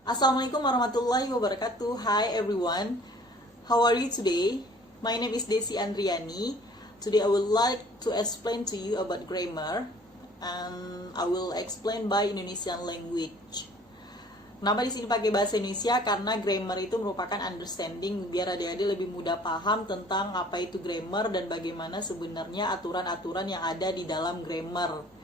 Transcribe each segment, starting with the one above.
Assalamualaikum warahmatullahi wabarakatuh. Hi everyone. How are you today? My name is Desi Andriani. Today I would like to explain to you about grammar, and I will explain by Indonesian language. Kenapa di sini pakai bahasa Indonesia? Karena grammar itu merupakan understanding, biar adik-adik lebih mudah paham tentang apa itu grammar dan bagaimana sebenarnya aturan-aturan yang ada di dalam grammar.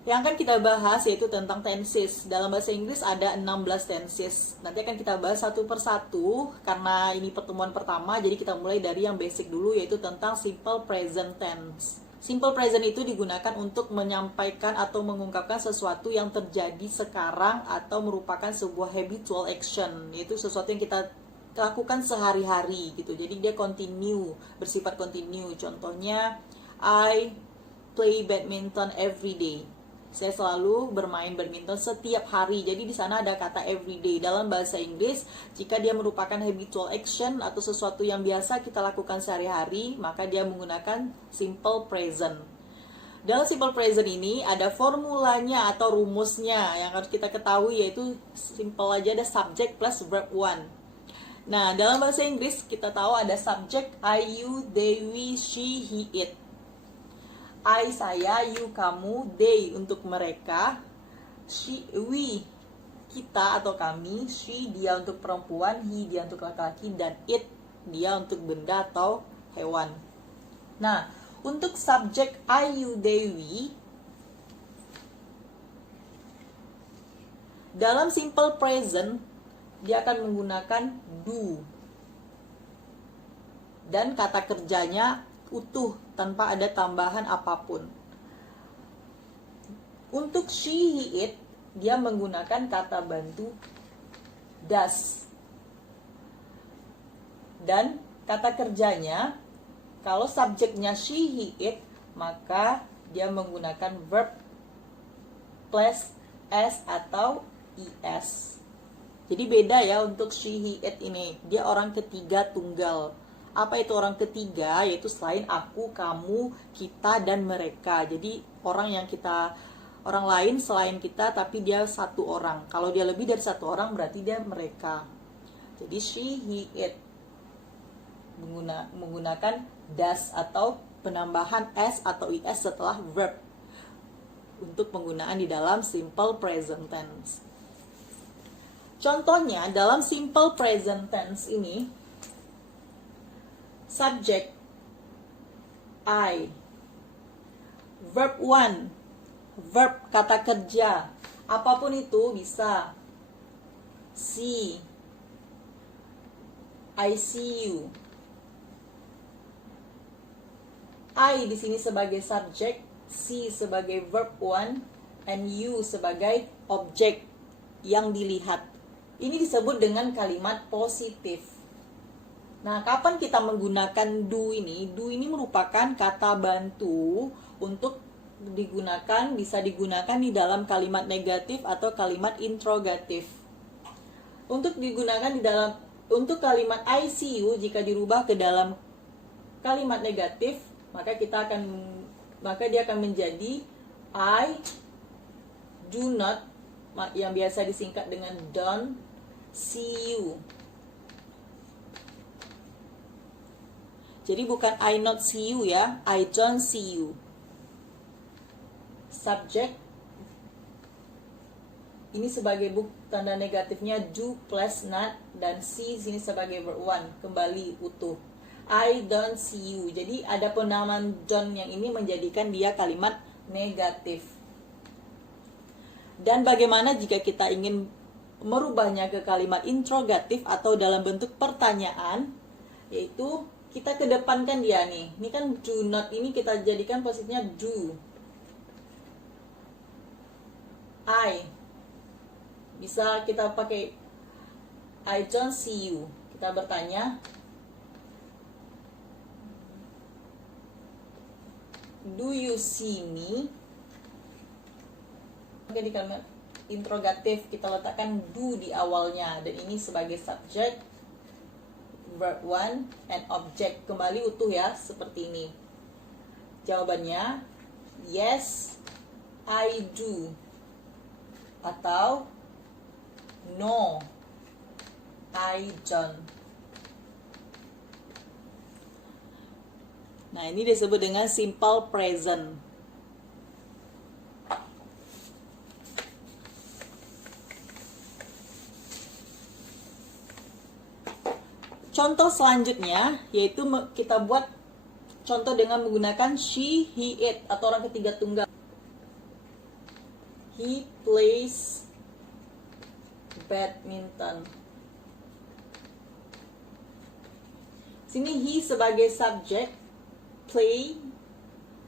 Yang akan kita bahas yaitu tentang tenses. Dalam bahasa Inggris ada 16 tenses. Nanti akan kita bahas satu persatu karena ini pertemuan pertama, jadi kita mulai dari yang basic dulu yaitu tentang simple present tense. Simple present itu digunakan untuk menyampaikan atau mengungkapkan sesuatu yang terjadi sekarang atau merupakan sebuah habitual action, yaitu sesuatu yang kita lakukan sehari-hari gitu. Jadi dia continue, bersifat continue. Contohnya, I play badminton every day. Saya selalu bermain badminton setiap hari. Jadi di sana ada kata everyday. Dalam bahasa Inggris, jika dia merupakan habitual action atau sesuatu yang biasa kita lakukan sehari-hari, maka dia menggunakan simple present. Dalam simple present ini ada formulanya atau rumusnya yang harus kita ketahui, yaitu simple aja ada subject plus verb one. Nah, dalam bahasa Inggris kita tahu ada subject I, you, they, we, she, he, it. I, saya, you, kamu, they untuk mereka, she, we, kita atau kami, she, dia untuk perempuan, he, dia untuk laki-laki, dan it, dia untuk benda atau hewan. Nah, untuk subjek I, you, they, we, dalam simple present, dia akan menggunakan do. Dan kata kerjanya utuh tanpa ada tambahan apapun. Untuk she, he, it, dia menggunakan kata bantu does. Dan kata kerjanya, kalau subjeknya she, he, it, maka dia menggunakan verb plus s atau es. Jadi beda ya untuk she, he, it ini. Dia orang ketiga tunggal. Apa itu orang ketiga? Yaitu selain aku, kamu, kita, dan mereka. Jadi orang lain selain kita, tapi dia satu orang. Kalau dia lebih dari satu orang, berarti dia mereka. Jadi she, he, it menggunakan does atau penambahan s atau is setelah verb untuk penggunaan di dalam simple present tense. Contohnya dalam simple present tense ini, subject I, verb one, verb kata kerja, apapun itu bisa see, I see you. I di sini sebagai subject, see sebagai verb one, and you sebagai objek yang dilihat. Ini disebut dengan kalimat positif. Nah, kapan kita menggunakan do ini? Do ini merupakan kata bantu untuk bisa digunakan di dalam kalimat negatif atau kalimat interrogatif. Untuk kalimat I see you, jika dirubah ke dalam kalimat negatif, maka dia akan menjadi I do not, yang biasa disingkat dengan don't see you. Jadi bukan I not see you ya, I don't see you. Subject ini sebagai tanda negatifnya do plus not, dan see sini sebagai verb one, kembali utuh. I don't see you. Jadi ada penamaan don't yang ini menjadikan dia kalimat negatif. Dan bagaimana jika kita ingin merubahnya ke kalimat interrogatif atau dalam bentuk pertanyaan, yaitu kita kedepankan dia nih. Ini kan do not, ini kita jadikan posisinya do. I. Bisa kita pakai I don't see you. Kita bertanya, do you see me? Oke, di kalimat interrogatif kita letakkan do di awalnya, dan ini sebagai subject, verb one, and object. Kembali utuh ya, seperti ini. Jawabannya yes, I do, atau No, I don't. Nah, ini disebut dengan simple present. Contoh selanjutnya yaitu kita buat contoh dengan menggunakan she, he, it atau orang ketiga tunggal. He plays badminton. Sini he sebagai subjek, play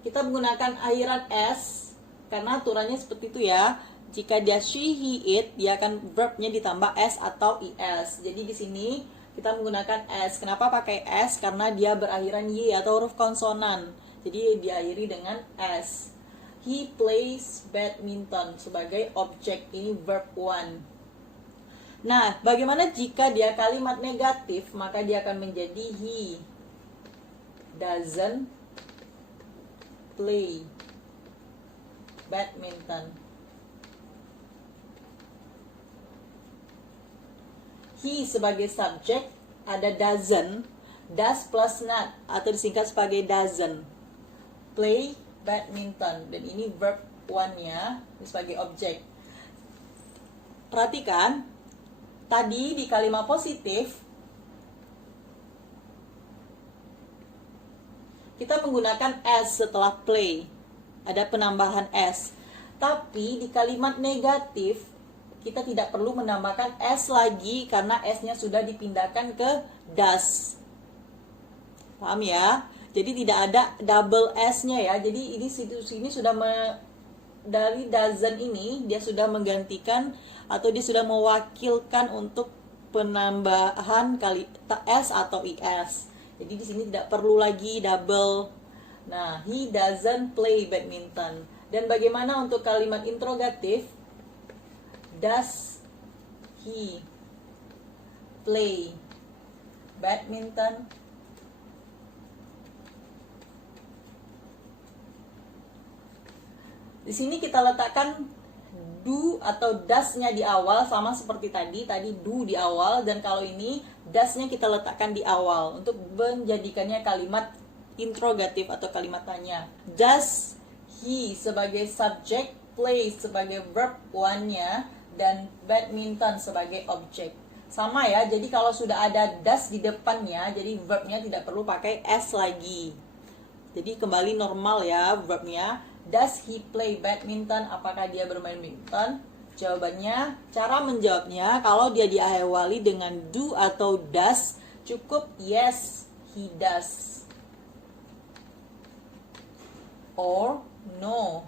kita menggunakan akhiran s karena aturannya seperti itu ya. Jika dia she, he, it, dia akan verbnya ditambah s atau is. Jadi di sini kita menggunakan s. Kenapa pakai s? Karena dia berakhiran y atau huruf konsonan. Jadi diakhiri dengan s. He plays badminton sebagai objek, ini verb 1. Nah, bagaimana jika dia kalimat negatif? Maka dia akan menjadi he doesn't play badminton. He sebagai subjek, ada doesn't, does plus not atau disingkat sebagai doesn't play badminton, dan ini verb 1-nya sebagai objek. Perhatikan tadi di kalimat positif kita menggunakan s setelah play, ada penambahan s. Tapi di kalimat negatif kita tidak perlu menambahkan s lagi karena s-nya sudah dipindahkan ke does. Paham ya? Jadi tidak ada double s-nya ya. Jadi ini sudah dari doesn't ini dia sudah menggantikan atau dia sudah mewakilkan untuk penambahan kali s atau is. Jadi di sini tidak perlu lagi double. Nah, he doesn't play badminton. Dan bagaimana untuk kalimat interrogatif? Does he play badminton? Di sini kita letakkan do atau does-nya di awal sama seperti tadi. Tadi do di awal, dan kalau ini does-nya kita letakkan di awal untuk menjadikannya kalimat interrogatif atau kalimat tanya. Does he sebagai subjek, play sebagai verb 1-nya, dan badminton sebagai objek. Sama ya, jadi kalau sudah ada does di depannya, jadi verbnya tidak perlu pakai s lagi. Jadi kembali normal ya verbnya. Does he play badminton? Apakah dia bermain badminton? Jawabannya, cara menjawabnya kalau dia diawali dengan do atau does, cukup yes, he does. Or no,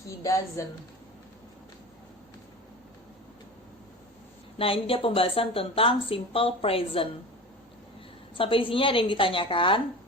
he doesn't. Nah, ini dia pembahasan tentang simple present. Sampai di sini ada yang ditanyakan?